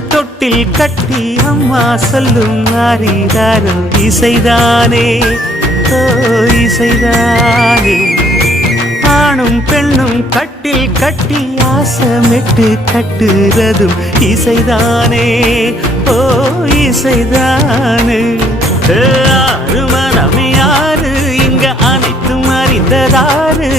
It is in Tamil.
தொட்டில் கட்டி அம்மா சொல்லும் ஆரிராரோ இசைதானே ஓ இசைதானே. ஆணும் பெண்ணும் கட்டில் கட்டி ஆசமிட்டு கட்டுறதும் இசைதானே ஓ இசைதானே. ஆறு மனம் யாரு இங்க அனைத்தும் அறிந்ததாரு.